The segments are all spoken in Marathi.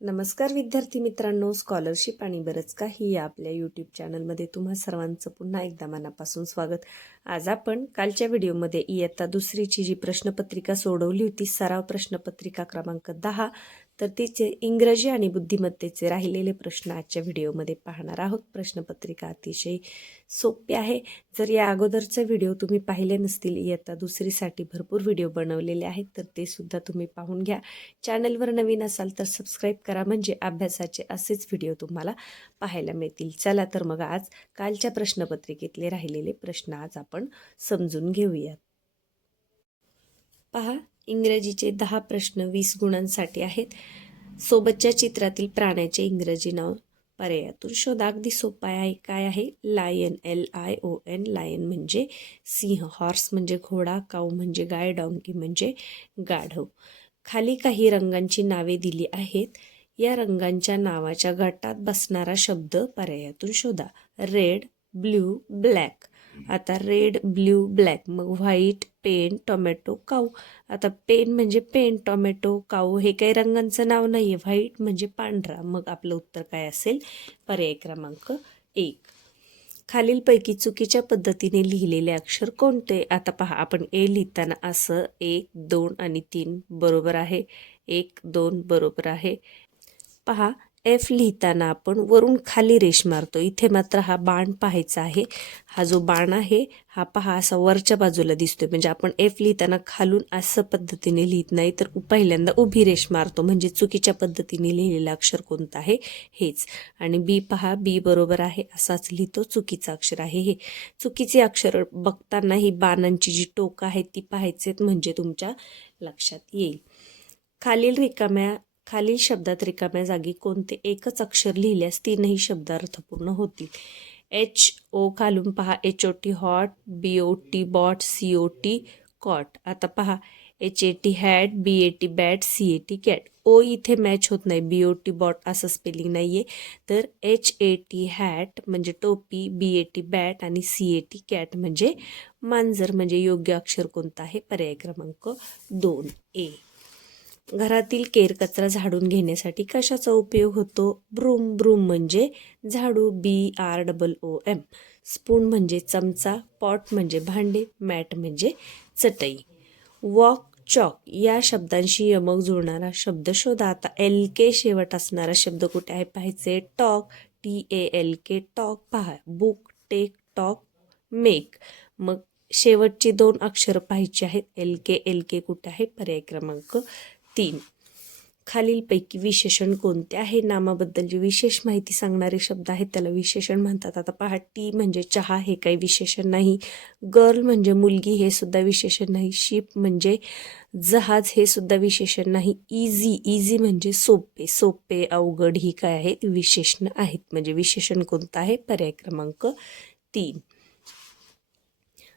नमस्कार विद्यार्थी मित्रांनो स्कॉलरशिप आणि बरंच काही या आपल्या यूट्यूब चॅनलमध्ये तुम्हा सर्वांचं पुन्हा एकदा मनापासून स्वागत. आज आपण कालच्या व्हिडिओमध्ये इयत्ता दुसरीची जी प्रश्नपत्रिका सोडवली होती सराव प्रश्नपत्रिका क्रमांक दहा तर तिचे इंग्रजी आणि बुद्धिमत्तेचे राहिलेले प्रश्न आजच्या व्हिडिओमध्ये पाहणार आहोत. प्रश्नपत्रिका अतिशय सोपी आहे. जर या अगोदरचे व्हिडिओ तुम्ही पाहिले नसतील इयत्ता दुसरीसाठी भरपूर व्हिडिओ बनवलेले आहेत तर ते सुद्धा तुम्ही पाहून घ्या. चॅनलवर नवीन असाल तर सबस्क्राईब करा म्हणजे अभ्यासाचे असेच व्हिडिओ तुम्हाला पाहायला मिळतील. चला तर मग आज कालच्या प्रश्नपत्रिकेतले राहिलेले प्रश्न आज आपण समजून घेऊयात. पहा इंग्रजीचे दहा प्रश्न वीस गुणांसाठी आहेत. सोबतच्या चित्रातील प्राण्याचे इंग्रजी नाव पर्यायातून शोधा. अगदी सोपा आहे. काय आहे? Lion L I O N lion म्हणजे सिंह. हॉर्स म्हणजे घोडा. काऊ म्हणजे गाय. डॉंकी म्हणजे गाढव. खाली काही रंगांची नावे दिली आहेत. या रंगांच्या नावाच्या गटात बसणारा शब्द पर्यायातून शोधा. रेड ब्ल्यू ब्लॅक आता रेड ब्ल्यू ब्लॅक मग व्हाईट पेन टोमॅटो काऊ आता पेन म्हणजे पेन टोमॅटो काऊ हे काही रंगांचं नाव नाही आहे व्हाईट म्हणजे पांढरा. मग आपलं उत्तर काय असेल? पर्याय क्रमांक एक. खालीलपैकी चुकीच्या पद्धतीने लिहिलेले अक्षर कोणते? आता पहा आपण ए लिहिताना असं एक दोन आणि तीन बरोबर आहे. एक दोन बरोबर आहे. पहा एफ लिहिताना आपण वरून खाली रेष मारतो. इथे मात्र हा बाण पाहायचा आहे. हा जो बाण आहे हा पहा असा वरच्या बाजूला दिसतोय. म्हणजे आपण एफ लिहिताना खालून असं पद्धतीने लिहित नाही तर पहिल्यांदा उभी रेष मारतो. म्हणजे चुकीच्या पद्धतीने लिहिलेलं अक्षर कोणतं आहे? हेच. आणि बी पहा बी बरोबर आहे असाच लिहितो. चुकीचं अक्षर आहे हे. चुकीचे अक्षर बघताना ही बाणांची जी टोकं आहेत ती पाहायचे म्हणजे तुमच्या लक्षात येईल. खालील रिकाम्या खालील शब्दात रिकाम्या जागी कोणते एकच अक्षर लिहिल्यास तीनही शब्द अर्थपूर्ण होतील. एच ओ खालून पहा. H O T hot. B O T bot. C O T cot. आता पहा. H A T hat. B A T bat. C A T cat. ओ इथे मॅच होत नाही. बी ओ टी बॉट असं स्पेलिंग नाही आहे तर एच ए टी हॅट म्हणजे टोपी. B A T bat. आणि सी ए टी कॅट म्हणजे मांजर. म्हणजे योग्य अक्षर कोणतं आहे? पर्याय क्रमांक दोन ए. घरातील केर कचरा झाडून घेण्यासाठी कशाचा उपयोग होतो? ब्रूम ब्रूम म्हणजे झाडू B R double O M. Spoon म्हणजे चमचा पॉट म्हणजे भांडे मॅट म्हणजे चटई. वॉक चॉक या शब्दांशी यमक जुळणारा शब्द शोधा. आता एल के शेवट असणारा शब्द कुठे आहे पाहायचे? Talk T A L K talk पहा. Book take talk make. मग शेवटची दोन अक्षर पाहायची आहेत. एल के एल के कुठे आहे? पर्याय क्रमांक तीन. खालीलपैकी विशेषण कोणते आहे? नामाबद्दल जी विशेष माहिती सांगणारे शब्द आहेत त्याला विशेषण म्हणतात. आता पहा टी म्हणजे चहा हे काही विशेषण नाही. गर्ल म्हणजे मुलगी हे सुद्धा विशेषण नाही. शिप म्हणजे जहाज हे सुद्धा विशेषण नाही. इझी इझी म्हणजे सोपे. सोपे अवघड ही काय आहेत? विशेषण आहेत. म्हणजे विशेषण कोणतं आहे? पर्याय क्रमांक तीन.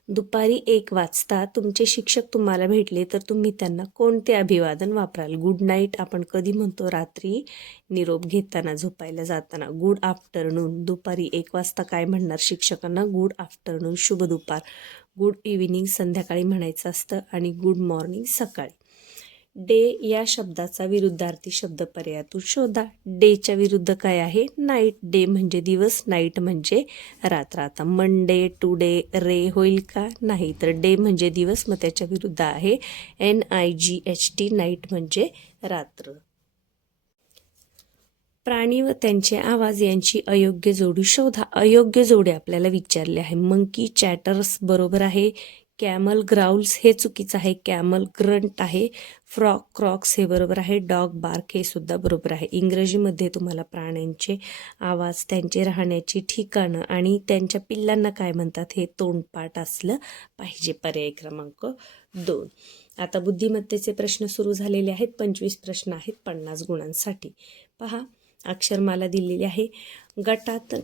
दुपारी एक वाजता तुमचे शिक्षक तुम्हाला भेटले तर तुम्ही त्यांना कोणते अभिवादन वापराल? गुड नाईट आपण कधी म्हणतो? रात्री निरोप घेताना झोपायला जाताना. गुड आफ्टरनून दुपारी एक वाजता काय म्हणणार शिक्षकांना? गुड आफ्टरनून शुभ दुपार. गुड इव्हिनिंग संध्याकाळी म्हणायचं असतं आणि गुड मॉर्निंग सकाळी. डे या शब्दाचा विरुद्धार्थी शब्द पर्यायातून शोधा. डेच्या विरुद्ध काय आहे? नाईट डे म्हणजे दिवस नाईट म्हणजे रात्र. आता मंडे टुडे रे होईल का? नाही. तर डे म्हणजे दिवस मग त्याच्या विरुद्ध आहे N I G H T night म्हणजे रात्र. प्राणी व त्यांचे आवाज यांची अयोग्य जोडी शोधा. अयोग्य जोडी आपल्याला विचारली आहे. मंकी चॅटर्स बरोबर आहे. कॅमल ग्राउल्स हे चुकीचं आहे. कॅमल ग्रंट आहे. फ्रॉक क्रॉक्स हे बरोबर आहे. डॉग बार्क हे सुद्धा बरोबर आहे. इंग्रजीमध्ये तुम्हाला प्राण्यांचे आवाज त्यांचे राहण्याची ठिकाणं आणि त्यांच्या पिल्लांना काय म्हणतात हे तोंडपाठ असलं पाहिजे. पर्याय क्रमांक दोन. आता बुद्धिमत्तेचे प्रश्न सुरू झालेले आहेत. पंचवीस प्रश्न आहेत पन्नास गुणांसाठी. पहा अक्षरमाला दिलेली आहे. गटात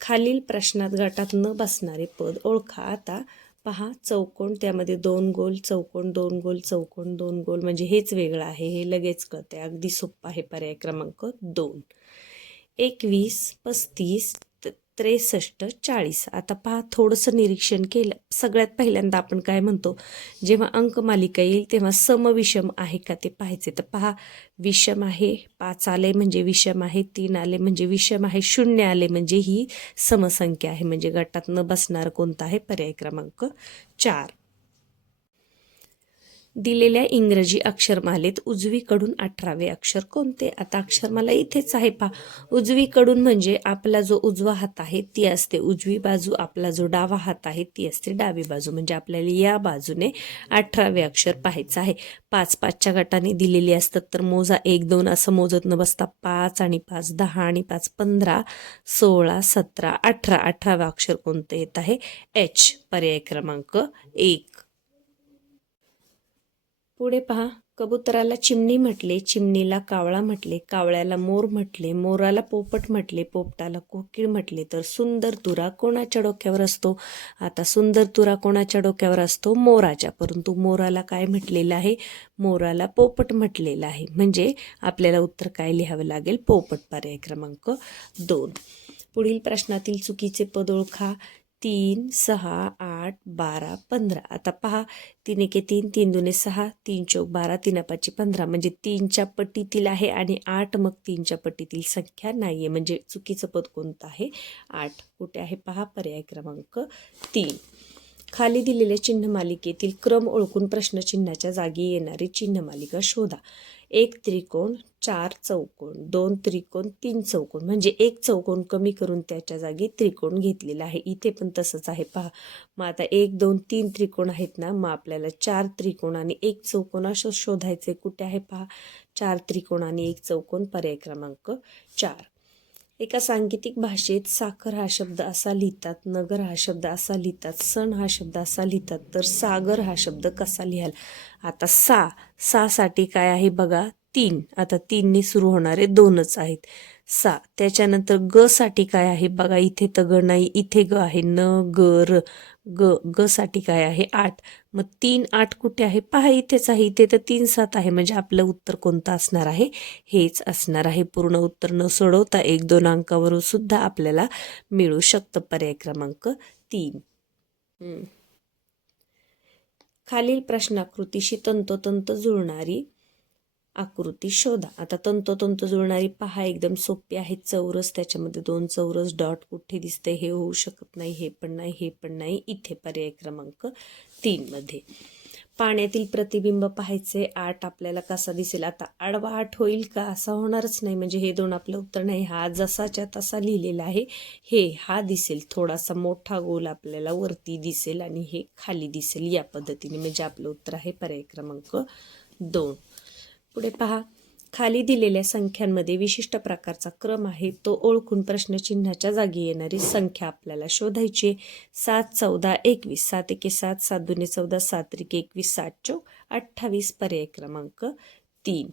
खालील प्रश्नात गटात न बसणारे पद ओळखा. आता पहा चौकोन त्यामध्ये दोन गोल चौकोन दोन गोल चौकोन दोन गोल म्हणजे हेच वेगळं आहे हे लगेच कळते अगदी सोप्पा आहे पर्याय क्रमांक दोन. एकवीस पस्तीस त्रेसष्ट चाळीस. आता पहा थोडंसं निरीक्षण केलं. सगळ्यात पहिल्यांदा आपण काय म्हणतो जेव्हा अंक मालिका येईल तेव्हा समविषम आहे का ते पाहायचे. तर पहा विषम आहे पाच आले म्हणजे विषम आहे तीन आले म्हणजे विषम आहे शून्य आले म्हणजे ही समसंख्या आहे. म्हणजे गटात न बसणार कोणता आहे? पर्याय क्रमांक चार. दिलेल्या इंग्रजी अक्षरमालेत उजवीकडून अठरावे अक्षर कोणते? आता अक्षरमाला इथेच आहे पहा. उजवीकडून म्हणजे आपला जो उजवा हात आहे ती असते उजवी बाजू. आपला जो डावा हात आहे ती असते डावी बाजू. म्हणजे आपल्याला या बाजूने अठरावे अक्षर पाहायचं आहे. पाच पाचच्या गटाने दिलेली असतात तर मोजा एक दोन असं मोजत न बसता पाच आणि पाच दहा आणि पाच पंधरा सोळा सतरा अठरा. अठरावे अक्षर कोणतं येत आहे? एच. पर्याय क्रमांक एक. पुढे पहा. कबुतराला चिमणी म्हटले चिमणीला कावळा म्हटले कावळ्याला मोर म्हटले मोराला पोपट म्हटले पोपटाला कोकिळ म्हटले. तर सुंदर तुरा कोणाच्या डोक्यावर असतो? आता सुंदर तुरा कोणाच्या डोक्यावर असतो? मोराच्या. परंतु मोराला काय म्हटलेलं आहे? मोराला पोपट म्हटलेलं आहे. म्हणजे आपल्याला उत्तर काय लिहावं लागेल? पोपट पर्याय क्रमांक दोन. पुढील प्रश्नातील चुकीचे पद ओळखा तीन सहा आठ बारा पंधरा. आता पहा तीन एके तीन तीन दुने सहा तीन चौक बारा तीन पाचशे पंधरा. म्हणजे तीनच्या पटीतील आहे आणि आठ मग तीनच्या पट्टीतील संख्या नाही आहे म्हणजे चुकीचं पद कोणतं आहे? आठ. कुठे आहे? पहा पर्याय क्रमांक तीन. खाली दिलेल्या चिन्ह मालिकेतील क्रम ओळखून प्रश्नचिन्हाच्या जागी येणारी चिन्ह मालिका शोधा. एक त्रिकोण चार चौकोन दोन त्रिकोण तीन चौकोन म्हणजे एक चौकोन कमी करून त्याच्या जागी त्रिकोण घेतलेला आहे. इथे पण तसंच आहे. पहा. मग आता एक दोन तीन त्रिकोण आहेत ना? मग आपल्याला चार त्रिकोण आणि एक चौकोन असं शोधायचे कुठे आहे? पहा. चार त्रिकोण आणि एक चौकोन पर्याय क्रमांक चार. एका सांकेतिक भाषेत साखर हा शब्द असा लिहितात नगर हा शब्द असा लिहितात सण हा शब्द असा लिहितात तर सागर हा शब्द कसा लिहाल? आता सा सा साठी काय आहे बघा? तीन. आता तीनने सुरू होणारे दोनच आहेत. सा. त्याच्यानंतर ग साठी काय आहे बघा इथे तर ग नाही इथे ग आहे. न ग र ग ग साठी काय आहे? आठ. मग तीन आठ कुठे आहे? पहा इथेच आहे. इथे तर तीन सात आहे. म्हणजे आपलं उत्तर कोणतं असणार आहे? हेच असणार आहे. पूर्ण उत्तर न सोडवता एक दोन अंकावरून सुद्धा आपल्याला मिळू शकतं पर्याय क्रमांक तीन. खालील प्रश्नाकृतीशी तंतोतंत जुळणारी आकृती शोधा. आता तंतोतंत जुळणारी पहा एकदम सोपी आहे चौरस त्याच्यामध्ये दोन चौरस डॉट कुठे दिसते हे होऊ शकत नाही हे पण नाही हे पण नाही. इथे पर्याय क्रमांक तीनमध्ये पाण्यातील प्रतिबिंब पाहायचे आठ आपल्याला कसा दिसेल? आता आडवा आठ होईल का? असा होणारच नाही. म्हणजे हे दोन आपलं उत्तर नाही. हा जसाच्या तसा लिहिलेला आहे. हे हा दिसेल. थोडासा मोठा गोल आपल्याला वरती दिसेल आणि हे खाली दिसेल या पद्धतीने. म्हणजे आपलं उत्तर आहे पर्याय क्रमांक दोन. पुढे पहा. खाली दिलेल्या संख्यांमध्ये विशिष्ट प्रकारचा क्रम आहे. तो ओळखून प्रश्नचिन्हाच्या जागी येणारी संख्या आपल्याला शोधायची सात चौदा एकवीस. सात एके सात. सात दुने चौदा. सात त्रिके एकवीस सात चौक अठ्ठावीस पर्याय क्रमांक तीन.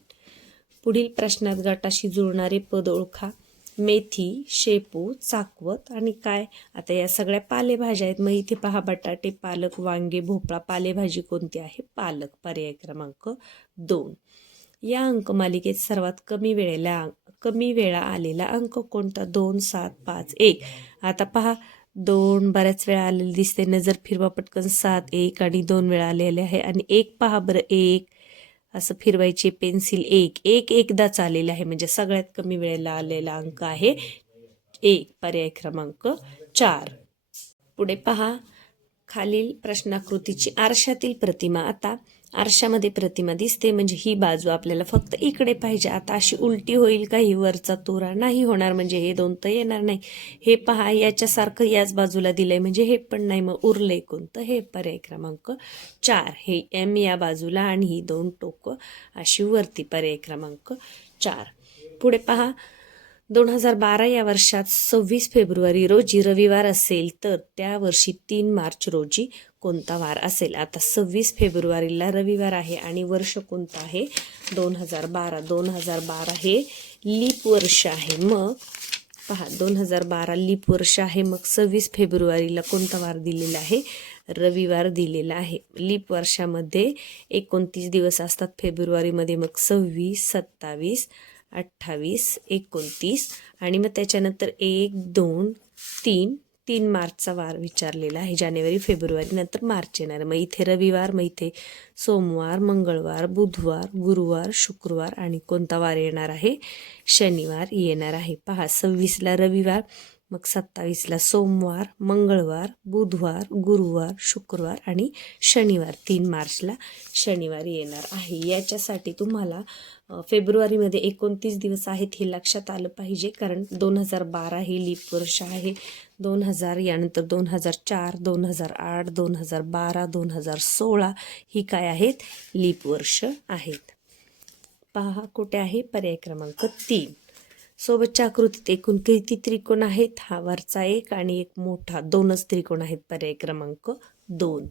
पुढील प्रश्नात गटाशी जुळणारे पद ओळखा. मेथी शेपू चाकवत आणि काय? आता या सगळ्या पालेभाज्या आहेत. मग इथे पहा. बटाटे पालक वांगे भोपळा. पालेभाजी कोणती आहे? पालक पर्याय क्रमांक दोन. या अंकमालिकेत सर्वात कमी वेळेला कमी वेळा आलेला अंक कोणता? दोन सात पाच एक. आता पहा दोन बऱ्याच वेळा आलेली दिसते. नजर फिरवा पटकन. सात एक आणि दोन वेळा आलेले आहे. आणि एक पहा बरं एक. असं फिरवायची पेन्सिल एक. एक एकदाच आलेलं आहे. म्हणजे सगळ्यात कमी वेळेला आलेला अंक आहे एक. पर्याय क्रमांक चार. पुढे पहा खालील प्रश्नाकृतीची आरशातील प्रतिमा. आता आरशामध्ये प्रतिमा दिसते. म्हणजे ही बाजू आपल्याला फक्त इकडे पाहिजे. आता अशी उलटी होईल का? ही वरचा तोरा नाही होणार. म्हणजे हे दोन तर येणार नाही. हे पहा याच्यासारखं याच बाजूला दिलंय. म्हणजे हे पण नाही. मग उरलंय कोणतं? हे पर्याय क्रमांक चार. हे एम या बाजूला आणि ही दोन टोकं अशी वरती पर्याय क्रमांक चार. पुढे पहा. दोन हजार बारा या वर्षात सव्वीस फेब्रुवारी रोजी रविवार असेल तर त्या वर्षी तीन मार्च रोजी कोणता वार असेल? आता सव्वीस फेब्रुवारीला रविवार आहे आणि वर्ष कोणतं आहे? दोन हजार बारा. दोन हजार बारा हे लीप वर्ष आहे. मग पहा दोन हजार बारा लीप वर्ष आहे. मग सव्वीस फेब्रुवारीला कोणता वार दिलेला आहे? रविवार दिलेला आहे. लीप वर्षामध्ये एकोणतीस दिवस असतात फेब्रुवारीमध्ये. मग सव्वीस सत्तावीस अठ्ठावीस एकोणतीस आणि मग त्याच्यानंतर एक दोन तीन तीन मार्चचा वार विचारलेला आहे. जानेवारी फेब्रुवारी नंतर मार्च येणार आहे. मग इथे रविवार मग इथे सोमवार मंगळवार बुधवार गुरुवार शुक्रवार आणि कोणता वार येणार आहे? शनिवार येणार आहे. पहा सव्वीसला रविवार. मग सत्तावीसला सोमवार मंगळवार बुधवार गुरुवार शुक्रवार आणि शनिवार. तीन मार्चला शनिवार येणार आहे. याच्यासाठी तुम्हाला फेब्रुवारीमध्ये एकोणतीस दिवस आहेत हे लक्षात आलं पाहिजे. कारण दोन हजार बारा हे लीप वर्ष आहे. दोन हजार यानंतर दोन हजार चार दोन हजार आठ दोन हजार बारा दोन हजार सोळा ही काय आहेत? लीप वर्ष आहेत. पहा कुठे आहे पर्याय क्रमांक तीन. सोबतच्या आकृतीत एकूण किती त्रिकोण आहेत? हा वरचा एक आणि एक मोठा दोनच त्रिकोण आहेत पर्याय क्रमांक दोन.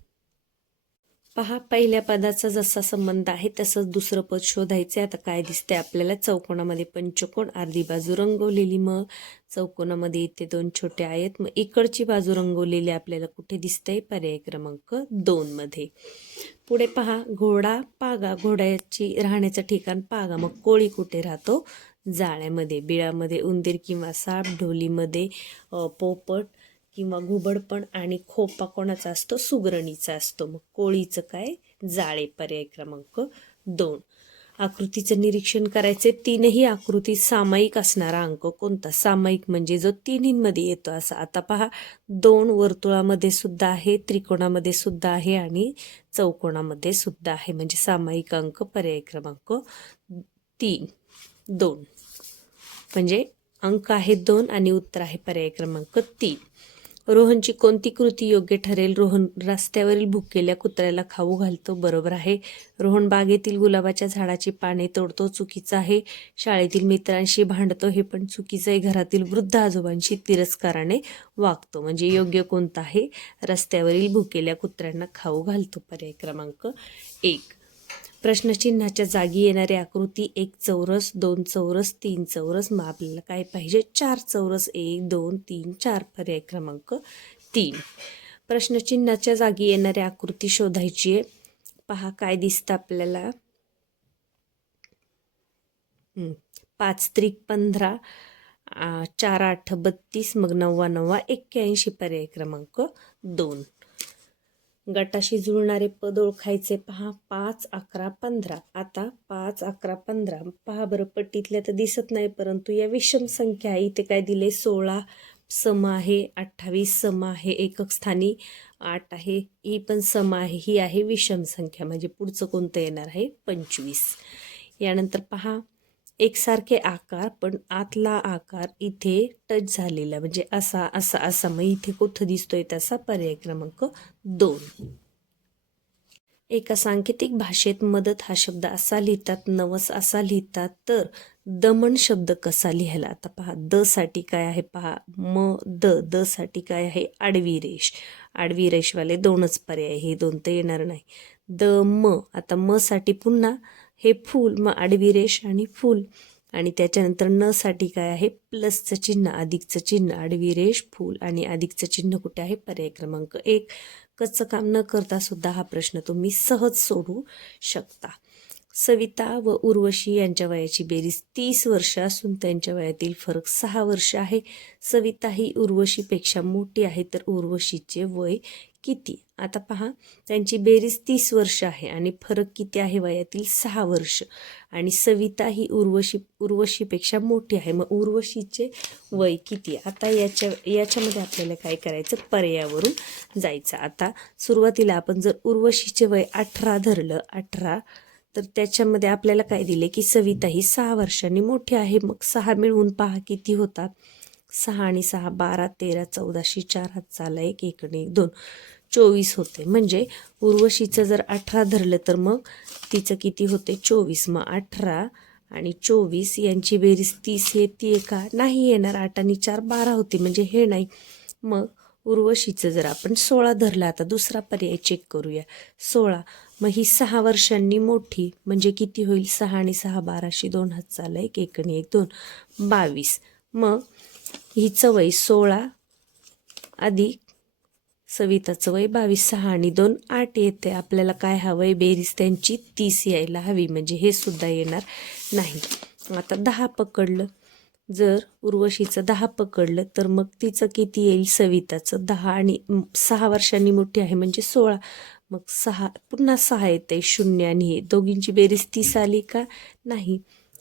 पहा पहिल्या पदाचा जसा संबंध आहे तसंच दुसरं पद शोधायचे आता काय दिसते आपल्याला? चौकोनामध्ये पंचकोण अर्धी बाजू रंगवलेली मग. चौकोनामध्ये इथे दोन छोटे आहेत मग. इकडची बाजू रंगवलेली आपल्याला कुठे दिसते पर्याय क्रमांक दोनमध्ये पुढे पहा घोडा पागा. घोड्याची राहण्याचं ठिकाण पागा. मग कोळी कुठे राहतो? जाळ्यामध्ये बिळामध्ये उंदीर किंवा साप ढोलीमध्ये पोपट किंवा घुबडपण आणि खोपा कोणाचा असतो? सुगरणीचा असतो. मग कोळीचं काय? जाळे पर्याय क्रमांक दोन. आकृतीचं निरीक्षण करायचे तीनही आकृती सामायिक असणारा अंक कोणता? सामायिक म्हणजे जो तिन्हींमध्ये येतो असा. आता पहा दोन वर्तुळामध्ये सुद्धा आहे त्रिकोणामध्ये सुद्धा आहे आणि चौकोणामध्ये सुद्धा आहे. म्हणजे सामायिक अंक पर्याय क्रमांक तीन. दोन. म्हणजे अंक आहे दोन आणि उत्तर आहे पर्याय क्रमांक तीन. रोहनची कोणती कृती योग्य ठरेल? रोहन रस्त्यावरील भुकेल्या कुत्र्याला खाऊ घालतो. बरोबर आहे. रोहन बागेतील गुलाबाच्या झाडाची पाने तोडतो. चुकीचं आहे. शाळेतील मित्रांशी भांडतो. हे पण चुकीचं आहे. घरातील वृद्ध आजोबांशी तिरस्काराने वागतो. म्हणजे योग्य कोणतं आहे? रस्त्यावरील भुकेल्या कुत्र्यांना खाऊ घालतो. पर्याय क्रमांक एक. प्रश्नचिन्हाच्या जागी येणारी आकृती एक चौरस दोन चौरस तीन चौरस. मग आपल्याला काय पाहिजे? चार चौरस एक दोन तीन चार पर्याय क्रमांक तीन. प्रश्नचिन्हाच्या जागी येणारी आकृती शोधायची आहे. पहा काय दिसतं आपल्याला. पाच त्रिक पंधरा चार आठ बत्तीस मग नव्वा नव्वा एक्क्याऐंशी पर्याय क्रमांक दोन. गटाशी जुळणारे पद ओळखायचे. पहा पाच अकरा पंधरा. आता पाच अकरा पंधरा. पहा बरं पट्टीतल्या तर दिसत नाही परंतु या विषम संख्या आहे इथे काय दिले? सोळा सम आहे अठ्ठावीस सम आहे एकक स्थानी आठ आहे. ही पण सम आहे ही आहे विषम संख्या. म्हणजे पुढचं कोणतं येणार आहे? पंचवीस. यानंतर पहा एकसारखे आकार पण आतला आकार इथे टच झालेला. म्हणजे असा असा असा. मग इथे कुठं दिसतोय त्याचा पर्याय क्रमांक दोन. एका सांकेतिक भाषेत मदत हा शब्द असा लिहितात नवस असा लिहितात तर दमन शब्द कसा लिहायला? आता पहा द साठी काय आहे? पहा म द. द साठी काय आहे? आडवी रेष. आडवी रेषवाले दोनच पर्याय. हे दोन तर येणार नाही. द म. आता म साठी पुन्हा हे फूल मग आडवी रेष आणि फूल. आणि त्याच्यानंतर न साठी काय आहे? प्लसचं चिन्ह अधिकचं चिन्ह आडवी रेष फूल आणि अधिकचं चिन्ह कुठे आहे? पर्याय क्रमांक एक. कच्चं काम न करता सुद्धा हा प्रश्न तुम्ही सहज सोडू शकता. सविता व उर्वशी यांच्या वयाची बेरीज तीस वर्ष असून त्यांच्या वयातील फरक सहा वर्ष आहे. सविता ही उर्वशीपेक्षा मोठी आहे तर उर्वशीचे वय किती? आता पहा त्यांची बेरीज तीस वर्ष आहे आणि फरक किती आहे वयातील सहा वर्ष. आणि सविता ही उर्वशी उर्वशीपेक्षा मोठी आहे. मग उर्वशीचे वय किती? आता याच्या याच्यामध्ये आपल्याला काय करायचं? पर्यावरून जायचं. आता सुरुवातीला आपण जर उर्वशीचे वय अठरा धरलं अठरा तर त्याच्यामध्ये आपल्याला काय दिले की सविता ही सहा वर्षांनी मोठी आहे. मग सहा मिळवून पहा किती होतात? सहा आणि सहा बारा तेरा चौदाशी चार हात चाला एक एक आणि एक दोन. चोवीस होते. म्हणजे उर्वशीचं जर अठरा धरलं तर मग तिचं किती होते? चोवीस. मग अठरा आणि चोवीस यांची बेरीज तीस येते का नाही येणार. आठ आणि चार बारा होती. म्हणजे हे नाही. मग उर्वशीचं जर आपण सोळा धरलं आता दुसरा पर्याय चेक करूया. सोळा. मग ही सहा वर्षांनी मोठी. म्हणजे किती होईल? सहा आणि सहा बाराशे दोन हात चाला एक एक आणि एक दोन. बावीस. मग हिचं वय सोळा. अधिक सविताचं वय बावीस सहा आणि दोन आठ येते. आपल्याला काय हवंय? बेरीज त्यांची तीस यायला हवी. म्हणजे हे सुद्धा येणार नाही. आता दहा पकडलं. जर उर्वशीचं दहा पकडलं तर मग तिचं किती येईल? सविताचं दहा आणि सहा वर्षांनी मोठी आहे. म्हणजे सोळा. मग सहा पुन्हा सहा येते. शून्य आणि हे. दोघींची बेरीज तीस आली का? नाही.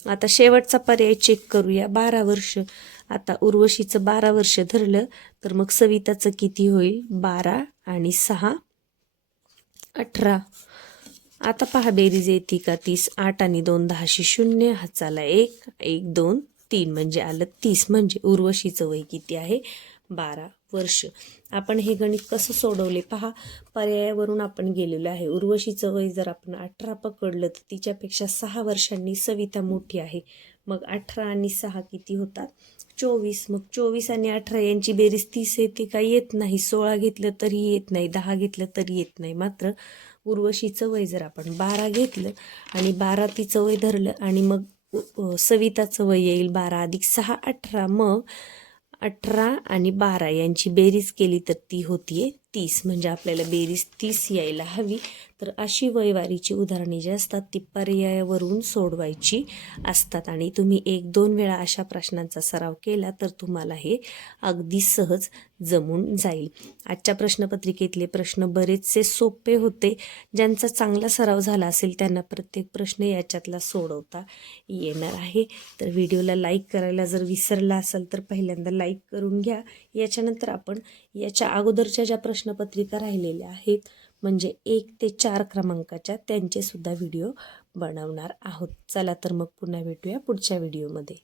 आता शेवटचा पर्याय चेक करूया. बारा वर्ष. आता उर्वशीचं बारा वर्ष धरलं तर मग सविताचं किती होईल? बारा आणि सहा. अठरा. आता पहा बेरीज येते का? तीस. आठ आणि दोन दहाशे शून्य. हाचाला एक. एक दोन तीन. म्हणजे आलं तीस. म्हणजे उर्वशीचं वय किती आहे? बारा. वर्ष. आपण हे गणित कसं सोडवले? पहा पर्यायावरून आपण गेलेलो आहे. उर्वशीचं वय जर आपण अठरा पकडलं तर तिच्यापेक्षा सहा वर्षांनी सविता मोठी आहे. मग अठरा आणि सहा किती होतात? चोवीस. मग चोवीस आणि अठरा यांची बेरीज तीस येते का? येत नाही. सोळा घेतलं तरी येत नाही. दहा घेतलं तरी येत नाही. मात्र उर्वशीचं वय जर आपण बारा घेतलं आणि बारा तिचं वय धरलं आणि मग सविताचं वय येईल बारा अधिक सहा अठरा मग अठरा आणि बारा यांची बेरीज केली तर ती होती आहे तीस म्हणजे आपल्याला बेरीज तीस यायला हवी. तर अशी वयवारीची उदाहरणे जी असतात ती पर्यायावरून सोडवायची असतात. आणि तुम्ही एक दोन वेळा अशा प्रश्नांचा सराव केला तर तुम्हाला हे अगदी सहज जमून जाईल. आजच्या प्रश्नपत्रिकेतले प्रश्न बरेचसे सोपे होते. ज्यांचा चांगला सराव झाला असेल त्यांना प्रत्येक प्रश्न याच्यातला सोडवता येणार आहे. तर व्हिडिओला लाईक करायला जर विसरला असेल तर पहिल्यांदा लाईक करून घ्या. याच्यानंतर आपण याच्या अगोदरच्या ज्या प्रश्नपत्रिका राहिलेल्या आहेत म्हणजे एक ते चार क्रमांकाच्या त्यांचेसुद्धा व्हिडिओ बनवणार आहोत. चला तर मग पुन्हा भेटूया पुढच्या व्हिडिओमध्ये.